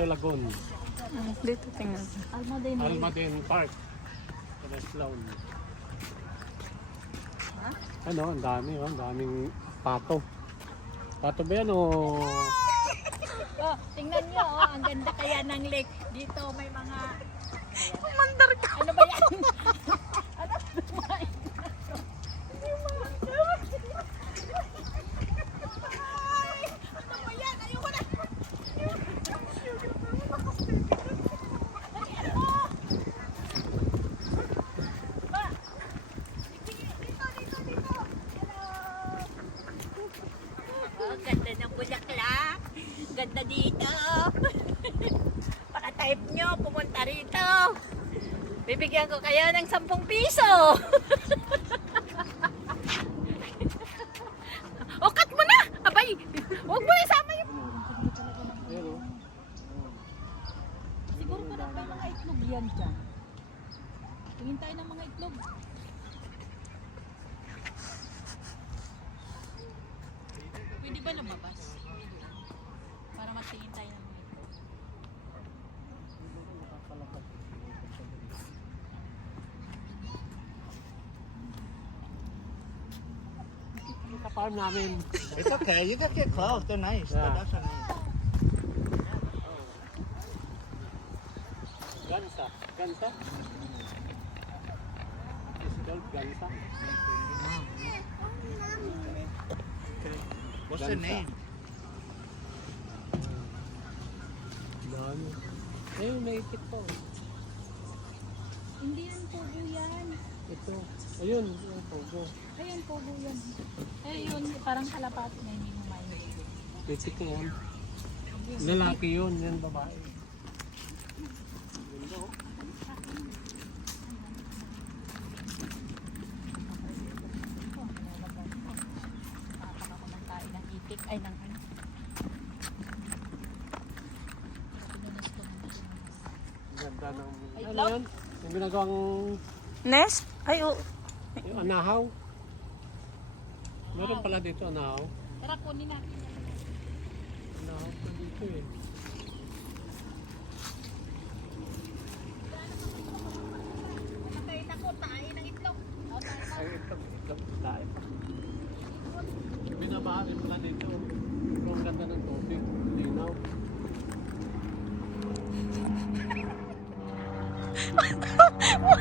Ito Lagoon. Dito tingnan. Almaden Park. Sloan. Ano, ang dami, oh, ang daming pato. Pato ba yan o? Oh, tingnan nyo, oh, ang ganda kaya ng lake. Dito may mga... Umandar ka. Ano ba yan? Ano? Ganda ng bulaklak. Ganda dito. Paka-type nyo, pumunta rito. Bibigyan ko kayo ng 10 piso. O, cut mo na! Abay, huwag mo isama yung... Siguro pa rin mga itlog yan dyan. Tingin tayo ng mga itlog. Pwede ba lumabas? Para matingin tayo ng mga itlog. Kaparm namin. It's okay. You can get close. They're nice. Yeah. The ducks are nice. Gansa. Gansa? It's called Gansa. What's the name? Dami. Ayun, naipit po. Hindi yan pogo yan. Ito. Ayun, yung pogo. Ayun, pogo yan. Ayun, parang kalapati na hindi mo mainit. Pitik na yan. Lalaki yun, yan babae. Ganda, oh. Nakakamakunan tayo ng itik. Ay, ng ano. Ganda ng... Ay, Ano love. yan? Yung ginagawang... Nest? Ay, oh. Yung anahaw. Meron pala dito anahaw. Tara, kunin natin. Anahaw pa dito eh. Nakatayin ako, tayo ng itlog. Ay, itlog tayo. Binabaharin pala dito. Ang ganda ng tubig. Linaw.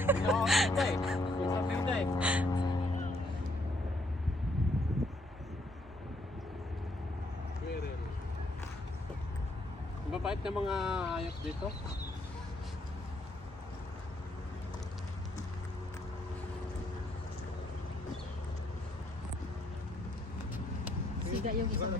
Pinakakita eh. Yung kapita eh. Squirrel. Ang babait ng mga hayop dito. Siga yung isang